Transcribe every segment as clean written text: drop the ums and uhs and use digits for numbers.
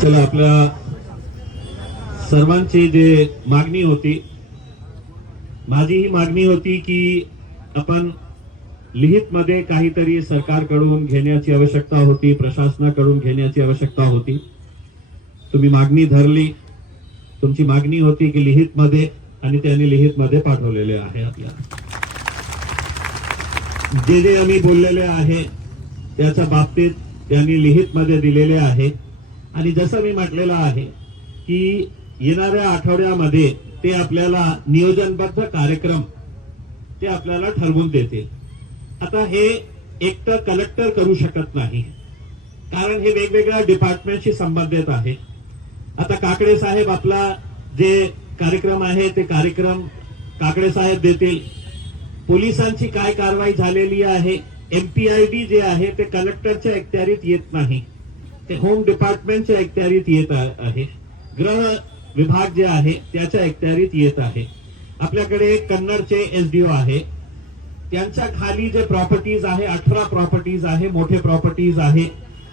चला, आपल्या सर्वांची जे मागणी होती, माझी ही मागणी होती की आपण लिहित मध्ये काहीतरी सरकारकडून घेण्याची आवश्यकता होती, प्रशासनाकडून घेण्याची आवश्यकता होती. तुम्ही मागणी धरली. तुमची मागणी होती की लिहित मध्ये, आणि त्यांनी लिहित मध्ये पाठवलेले आहे. आपल्याला जे जे आम्ही बोललेले आहे त्याच्या बाबतीत त्यांनी लिहित मध्ये दिलेले आहे. आणि जसं मी म्हटलेलं आहे की येणाऱ्या आठवड्यामध्ये ते आपल्याला नियोजनबद्ध कार्यक्रम ते आपल्याला ठरवून देतील. आता हे एकटं कलेक्टर करू शकत नाही, कारण हे वेगवेगळ्या डिपार्टमेंटशी संबंधित आहे. आता काकडे साहेब आपला जे कार्यक्रम आहे ते कार्यक्रम काकडे साहेब देतील. पोलिसांची काय कारवाई झालेली आहे, MPID जे आहे ते कलेक्टरच्या अखत्यारीत येत नाही, ते होम डिपार्टमेंटच्या अखत्यारीत येत आहे. गृह विभाग जे आहे त्याच्या अखत्यारीत येत आहे. आपल्याकडे कन्नडचे SDO आहे, त्यांच्या खाली जे प्रॉपर्टीज आहे 18 प्रॉपर्टीज आहे, मोठे प्रॉपर्टीज आहे.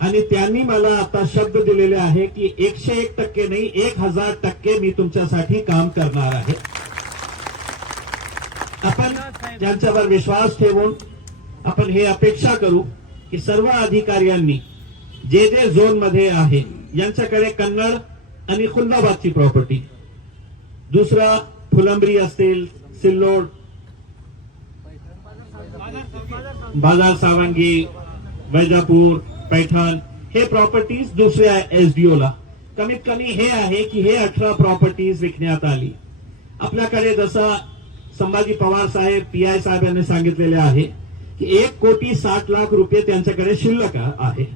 आणि त्यांनी मला आता शब्द दिलेले आहे की 101% नाही 1000% मी तुमच्यासाठी काम करणार आहे. आपण त्यांच्यावर विश्वास ठेवून आपण हे अपेक्षा करू की सर्व अधिकाऱ्यांनी जे जे झोन मध्ये आहे यांच्याकडे कन्नड आणि खुलदाबादची प्रॉपर्टी, दुसरा फुलंब्री असतील, सिल्लोड, बाजार सावंगी, वैजापूर, पैठण, हे प्रॉपर्टीज दुसऱ्या SDO ला. कमीत कमी हे आहे की हे 18 प्रॉपर्टीज विकण्यात आली. आपल्याकडे जसं संभाजी पवार साहेब PI साहेब यांनी सांगितलेले आहे की 1,60,00,000 रुपये त्यांच्याकडे शिल्लक आहे.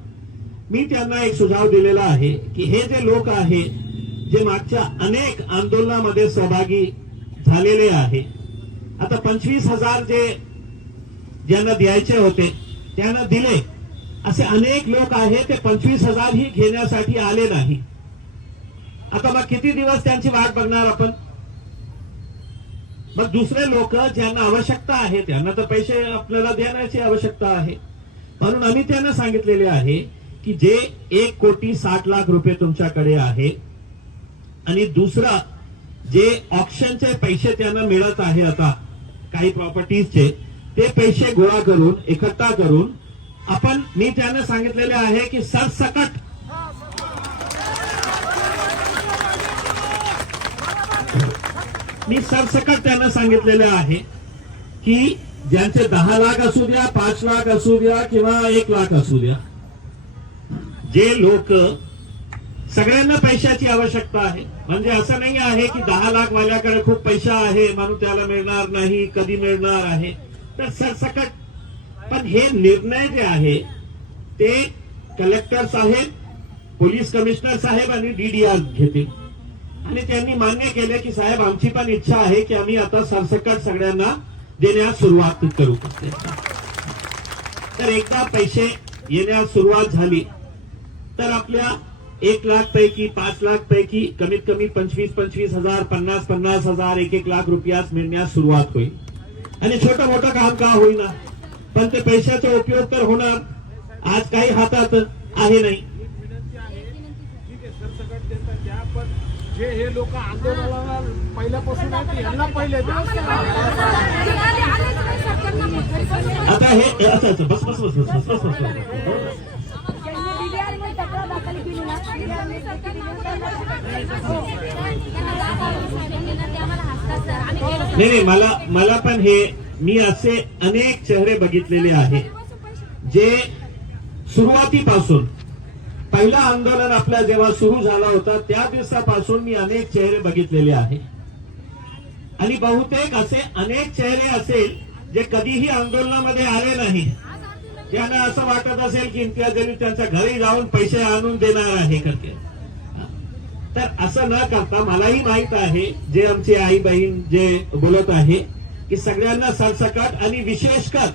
मी त्यांना एक सुझाव दिलेला आहे की हे जे लोक आहे जे मागच्या अनेक आंदोलनामध्ये सहभागी झालेले आहे, आता 25,000 जे ज्यांना द्यायचे होते त्यांना दिले, असे अनेक लोक आहे ते 25,000 ही घेण्यासाठी आले नाही. आता मग किती दिवस त्यांची वाट बघणार आपण? मग दुसरे लोक ज्यांना आवश्यकता आहे त्यांना तर पैसे आपल्याला देण्याची आवश्यकता आहे. म्हणून आम्ही त्यांना सांगितलेले आहे की जे 1,60,00,000 रुपये तुमच्याकडे आहे आणि दुसरा जे ऑक्शनचे पैसे त्यांना मिळत आहे आता काही प्रॉपर्टीजचे, ते पैसे गोळा करून एकट्ठा करून आपण, मी त्यांना सांगितलेले आहे की सरसकट त्यांना सांगितलेले आहे की ज्यांचे 10 लाख असू द्या, 5 लाख असू द्या किंवा 1 लाख असू द्या, जे लोक, सगळ्यांना पैशाची आवश्यकता आहे. म्हणजे असं नाही आहे की 10 लाख वाल्याकडे खूप पैसा आहे म्हणून त्याला मिळणार नाही, कधी मिळणार आहे. तर सरसकट, पण हे निर्णय जे आहे ते कलेक्टर साहेब, पोलीस कमिशनर साहेब आणि DDR घेतील. आणि त्यांनी मान्य केले की साहेब आमची पण इच्छा आहे की आम्ही आता सरसकट सगळ्यांना देण्यास सुरुवात करू. तर एकदा पैसे येण्यास सुरुवात झाली तर आपल्या 1 लाख पैकी, 5 लाख पैकी कमीत कमी 25,000, 50,000, 1 लाख रुपयास मिळण्यास सुरुवात होईल. आणि छोटं मोठं काम का होईना, पण ते पैशाचा उपयोग तर होणार. आज काही हातात आहे नाही. जे हे लोक आंदोलनाला पहिल्यापासून यांना पहिले आता हे असं बस बस बस बस बस बस नाही, मला पण हे, मी असे अनेक चेहरे बघितलेले आहे जे सुरुवातीपासून, पहिला आंदोलन आपला जेव्हा सुरू झाला होता त्या दिवसापासून मी अनेक चेहरे बघितलेले आहे. आणि बहुतेक असे अनेक चेहरे असेल जे कधीही आंदोलनामध्ये आले नाही. त्यांना असं वाटत असेल की इम्तियाज जलील त्यांच्या घरी जाऊन पैसे आणून देणार आहे करते. तर असं न करता, मलाही माहित आहे जे आमचे आई बहीण जे बोलत आहे की सगळ्यांना सरसकट, आणि विशेषकर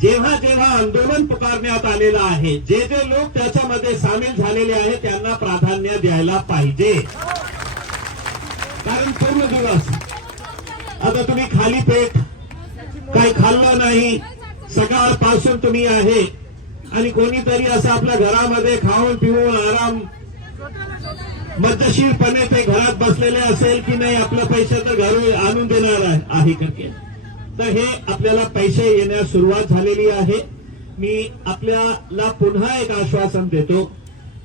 जेव्हा जेव्हा आंदोलन पुकारण्यात आलेलं आहे, जे जे लोक त्याच्यामध्ये सामील झालेले आहेत त्यांना प्राधान्य द्यायला पाहिजे. कारण पूर्ण दिवस आता तुम्ही खाली पेट काही खाल्लं नाही, सकाळपासून तुम्ही आहे, आणि कोणीतरी असं आपल्या घरामध्ये खाऊन पिऊन आराम मज्जाशीरपणे ते घरात बसलेले असेल की नाही आपलं पैसे तर घरी आणून देणार आहे करके, तर हे आपल्याला पैसे येण्यास सुरुवात झालेली आहे. मी आपल्याला पुन्हा एक आश्वासन देतो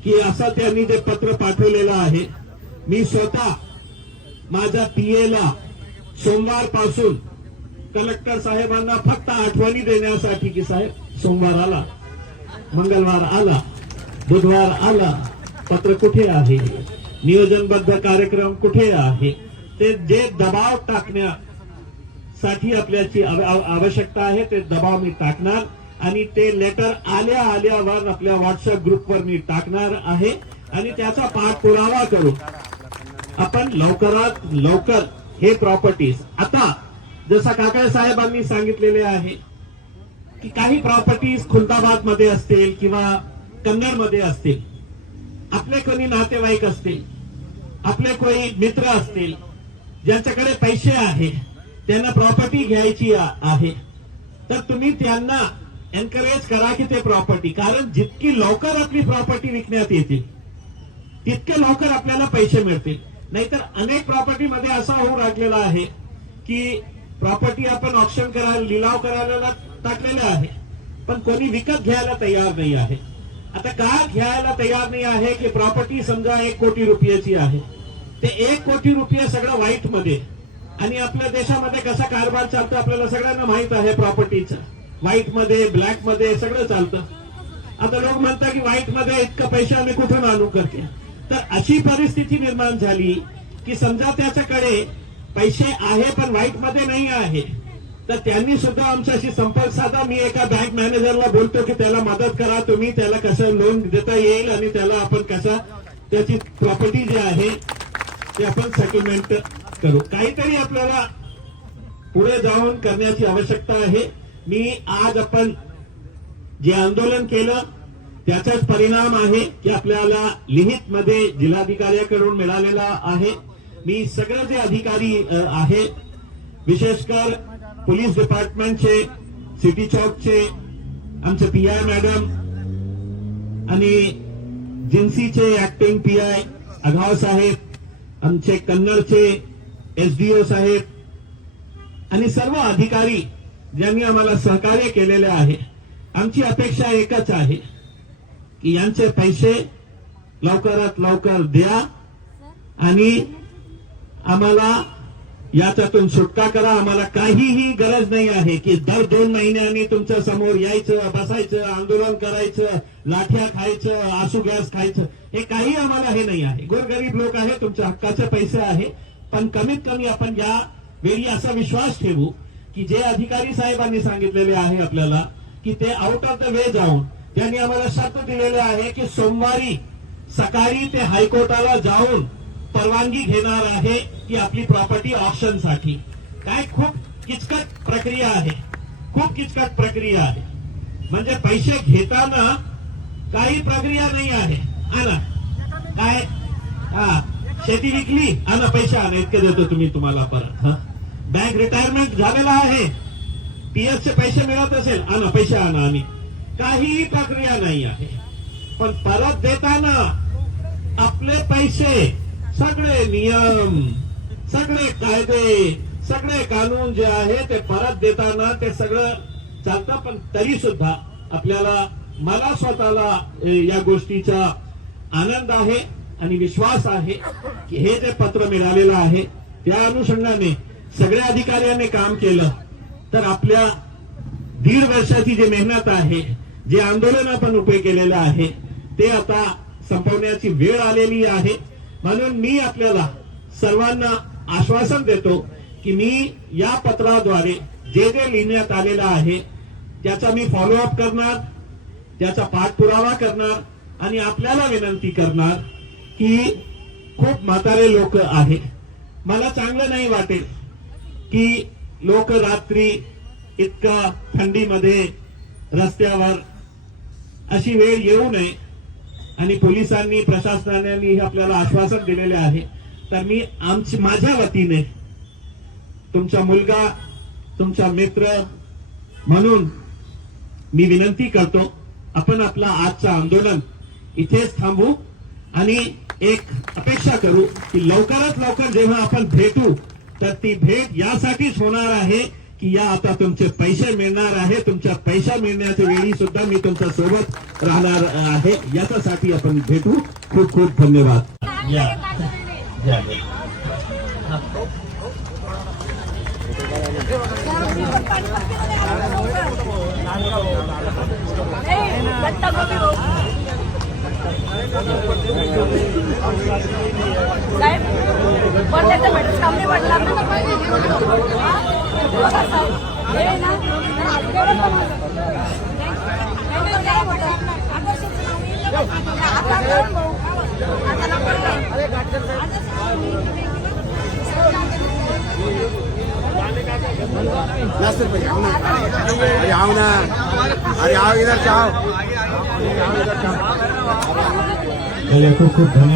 की असं त्यांनी जे पत्र पाठवलेलं आहे, मी स्वतः माझ्या पीएला सोमवारपासून कलेक्टर साहेबांना फक्त आठवणी देण्यासाठी की साहेब सोमवार आला, मंगळवार आला, बुधवार आला, पत्र कुठे आहे, नियोजनबद्ध कार्यक्रम कुठे आहे, ते जे दबाव टाकण्यासाठी आपल्याची आवश्यकता आहे ते दबाव मी टाकणार आणि ते लेटर आल्यावर आपल्या व्हॉट्सअप ग्रुपवर मी टाकणार आहे आणि त्याचा पाठपुरावा करू. आपण लवकरात लवकर हे प्रॉपर्टीज, आता जसं काका साहेबांनी सांगितलेले आहे की काही प्रॉपर्टीज खुलताबाद मध्ये असतील किंवा कन्नड मध्ये असतील, आपले कोणी नातेवाईक असतील, आपले कोणी मित्र असतील ज्यांच्याकडे पैसे आहे, त्यांना प्रॉपर्टी घ्यायची आहे, तर तुम्ही त्यांना एनकरेज करा की ते प्रॉपर्टी, कारण जितकी लवकर आपली प्रॉपर्टी विकण्यात येतील तितके लवकर आपल्याला पैसे मिळतील. नाहीतर अनेक प्रॉपर्टीमध्ये असा होऊ लागलेला आहे की प्रॉपर्टी आपण ऑप्शन करायला, लिलाव करायला टाकलेला आहे, पण कोणी विकत घ्यायला तयार नाही आहे. आता का घ्यायला तयार नाही आहे की प्रॉपर्टी समजा 1 कोटी रुपयाची आहे, ते 1 कोटी रुपये सगळं व्हाईट मध्ये, आणि आपल्या देशामध्ये कसा कारभार चालतो आपल्याला सगळ्यांना माहित आहे, प्रॉपर्टीचं व्हाईट मध्ये ब्लॅक मध्ये सगळं चालतं. आता लोक म्हणतात की व्हाईट मध्ये इतकं पैसे आम्ही कुठून आणू करते, तर अशी परिस्थिती निर्माण झाली की समजा त्याच्याकडे पैसे आहे पण व्हाईट मध्ये नाही आहे, तर त्यांनी सुद्धा आमच्याशी संपर्क साधा. मी एका बँक मॅनेजरला बोलतो की त्याला मदत करा तुम्ही, त्याला कसं लोन देता येईल आणि त्याला आपण कसं त्याची प्रॉपर्टी जी आहे ते आपण सेटलमेंट करू. काहीतरी आपल्याला पुढे जाऊन करण्याची आवश्यकता आहे. मी आज आपण जे आंदोलन केलं त्याचाच परिणाम आहे की आपल्याला लिहित मध्ये जिल्हाधिकाऱ्याकडून मिळालेला आहे. मी सगळे जे अधिकारी आहे, विशेषकर पोलीस डिपार्टमेंटचे, सिटी चौकचे आमचे पीआय मॅडम आणि जिन्सीचे ऍक्टिंग पीआय अघाव साहेब, आमचे कन्नडचे एसडीओ साहेब आणि सर्व अधिकारी ज्यांनी आम्हाला सहकार्य केलेले आहे, आमची अपेक्षा एकच आहे की यांचे पैसे लवकरात लवकर द्या आणि आम्हाला याच्यातून सुटका करा. आम्हाला काहीही गरज नाही आहे की दर 2 महिन्यांनी तुमच्या समोर यायचं, बसायचं, आंदोलन करायचं, लाठ्या खायचं, आसू गॅस खायचं, हे काही आम्हाला हे नाही आहे. गोरगरीब लोक आहे, तुमच्या हक्काचे पैसे आहे, पण कमीत कमी आपण या वेळी असा विश्वास ठेवू की जे अधिकारी साहेबांनी सांगितलेले आहे आपल्याला की ते आउट ऑफ द वे जाऊन त्यांनी आम्हाला शर्त दिलेले आहे की सोमवारी सकाळी ते हायकोर्टाला जाऊन परवानगी घेणार आहे की आपली प्रॉपर्टी ऑप्शनसाठी. काय खूप किचकट प्रक्रिया आहे, खूप किचकट प्रक्रिया आहे. म्हणजे पैसे घेताना काही प्रक्रिया नाही आहे. आणा काय, शेती विकली, आणा पैसे आणा, इतके देतो तुम्ही तुम्हाला परत. बँक रिटायरमेंट झालेला आहे, पीएफचे पैसे मिळत असेल, आणा पैसे आणा, आम्ही काहीही प्रक्रिया नाही आहे. पण परत देताना आपले पैसे, सगळे नियम, सगळे कायदे, सगळे कानून जे आहे ते परत देताना ते सगळं चालतं. पण तरी सुद्धा आपल्याला, मला स्वतःला या गोष्टीचा आनंद आहे आणि विश्वास आहे की हे जे पत्र मिळालेलं आहे त्या अनुषंगाने सगळ्या अधिकाऱ्यांनी काम केलं तर आपल्या 1.5 वर्षाची जी मेहनत आहे, जे आंदोलन आपण उभे केलेलं आहे ते आता संपवण्याची वेळ आलेली आहे. म्हणून मी आपल्याला सर्वांना आश्वासन देतो की मी या पत्राद्वारे जे जे लिहिण्यात आलेलं आहे त्याचा मी फॉलोअप करणार, त्याचा पाठपुरावा करणार आणि आपल्याला विनंती करणार की खूप म्हातारे लोक आहेत. मला चांगलं नाही वाटेल की लोक रात्री इतका थंडीमध्ये रस्त्यावर, अशी वेळ येऊ नये. आणि पोलिसांनी, प्रशासनाने आपल्याला आश्वासन दिलेले आहे. तर मी माझ्या वतीने तुमचा मुलगा, तुमचा मित्र म्हणून मी विनंती करतो, आपण आपला आजचं आंदोलन इथेच थांबू आणि एक अपेक्षा करू की लवकरात लवकर जेव्हा आपण भेटू तर ती भेट यासाठीच होणार आहे की या आता तुमचे पैसे मिळणार आहे, तुमच्या पैसा मिळण्याच्या वेळी सुद्धा मी तुमच्या सोबत राहणार आहे, याच्यासाठी आपण भेटू. खूप खूप धन्यवाद. या. या. साहेब पण त्याचं भेटच काम नाही वाटलं अरे आओ ना, अरे आओ इधर से आओ. खूप खूप धन्यवाद.